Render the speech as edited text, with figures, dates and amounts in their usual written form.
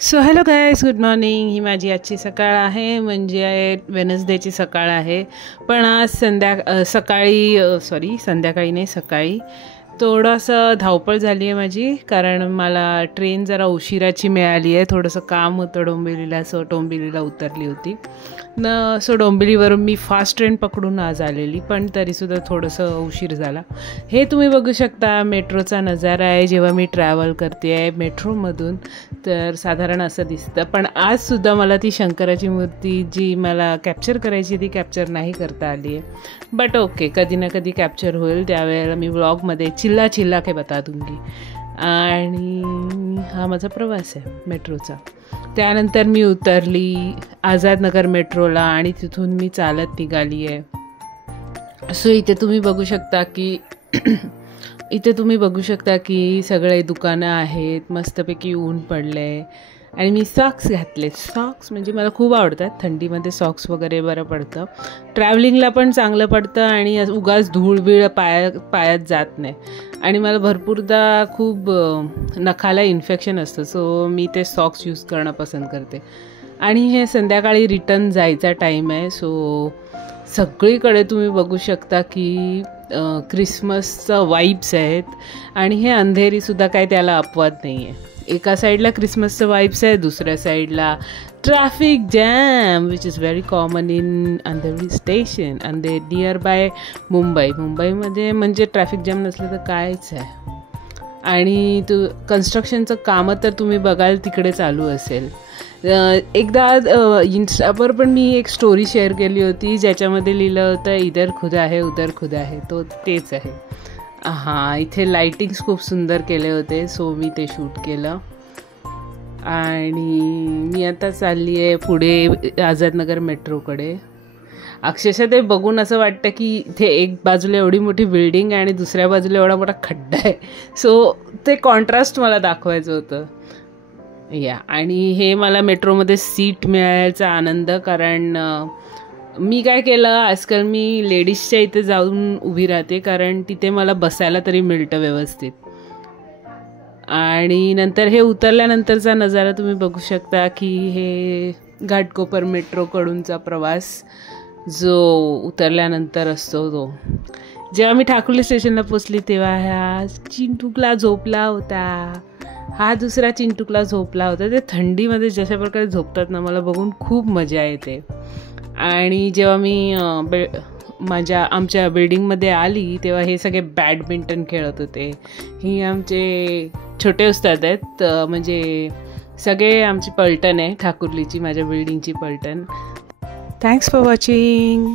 So hello guys, good morning. ही माझी आजची सकाळ आहे, म्हणजे वेनसडेची सकाळ आहे. पण आज संध्याकाळी नाही, सकाळी थोडंसं धावपळ झाली आहे माझी, कारण मला ट्रेन जरा उशिराची मिळाली आहे. थोडंसं काम होतं डोंबिवलीला, सो डोंबिवलीला उतरली होती सो डोंबिवलीवरून मी फास्ट ट्रेन पकडून आज आलेली, पण तरीसुद्धा थोडंसं उशीर झाला. हे तुम्ही बघू शकता मेट्रोचा नजारा आहे. जेव्हा मी ट्रॅव्हल करते आहे मेट्रोमधून तर साधारण असं दिसतं. पण आजसुद्धा मला ती शंकराची मूर्ती जी मला कॅप्चर करायची ती कॅप्चर नाही करता आली आहे. बट ओके, कधी ना कधी कॅप्चर होईल. त्यावेळेला मी व्लॉगमध्ये चिल्ला चिल्ला के बता दूंगी. आणि हा माझा प्रवास आहे मेट्रोचा. त्यानंतर मी उतरली आझादनगर मेट्रोला आणि तिथून मी चालत निघाली आहे. सो इथे तुम्ही बघू शकता की सगळे दुकानं आहेत, मस्तपैकी ऊन पडलं आहे. आणि मी सॉक्स घातले. सॉक्स म्हणजे मला खूप आवडतात. थंडीमध्ये सॉक्स वगैरे बरं पडतं, ट्रॅव्हलिंगला पण चांगलं पडतं आणि उगाच धूळबीळ पायात जात नाही. आणि मला भरपूरदा खूप नखाला इन्फेक्शन असतं, सो मी ते सॉक्स यूज करणं पसंत करते. आणि हे संध्याकाळी रिटर्न जायचा टाईम आहे. सो सगळीकडे तुम्ही बघू शकता की क्रिसमसचं वाईब्स आहेत. आणि हे अंधेरीसुद्धा काय त्याला अपवाद नाही आहे. एका साईडला क्रिसमसचं वाईब्स आहे, दुसऱ्या साईडला traffic jam which is very common in Andheri station, near by मुंबईमध्ये म्हणजे ट्रॅफिक जॅम नसलं तर कायच आहे. आणि कन्स्ट्रक्शनचं कामं तर तुम्ही बघाल तिकडे चालू असेल. एकदा इन्स्टावर पण मी एक स्टोरी शेअर केली होती ज्याच्यामध्ये लिहिलं होतं इधर खुदा है उधर खुदा है, तो तेच आहे. हां, इथे लाईटिंग्स खूप सुंदर केले होते, सो मी ते शूट केलं. आणि मी आता चालली आहे पुढे आझादनगर मेट्रोकडे. अक्षरशः ते बघून असं वाटतं की इथे एक बाजूला एवढी मोठी बिल्डिंग आणि दुसऱ्या बाजूला एवढा मोठा खड्डा आहे. सो ते कॉन्ट्रास्ट मला दाखवायचं होतं. आणि हे मला मेट्रोमध्ये सीट मिळायचा आनंद, कारण मी काय केलं, आजकाल मी लेडीजच्या इथे जाऊन उभी राहते, कारण तिथे मला बसायला तरी मिळतं व्यवस्थित. आणि नंतर हे उतरल्यानंतरचा नजारा तुम्ही बघू शकता की हे घाटकोपर मेट्रोकडूनचा प्रवास जो उतरल्यानंतर असतो तो. जेव्हा मी ठाकुर्ली स्टेशनला पोचली तेव्हा हा चिंटूकला झोपला होता, हा दुसरा चिंटूकला झोपला होता. ते थंडीमध्ये जशा प्रकारे झोपतात ना, मला बघून खूप मजा येते. आणि जेव्हा मी आमच्या बिल्डिंगमध्ये आली तेव्हा हे सगळे बॅडमिंटन खेळत होते. ही आमचे छोटे उस्ताद आहेत, म्हणजे सगळे आमची पलटण आहे ठाकुर्लीची, माझ्या बिल्डिंगची पलटण. Thanks for watching.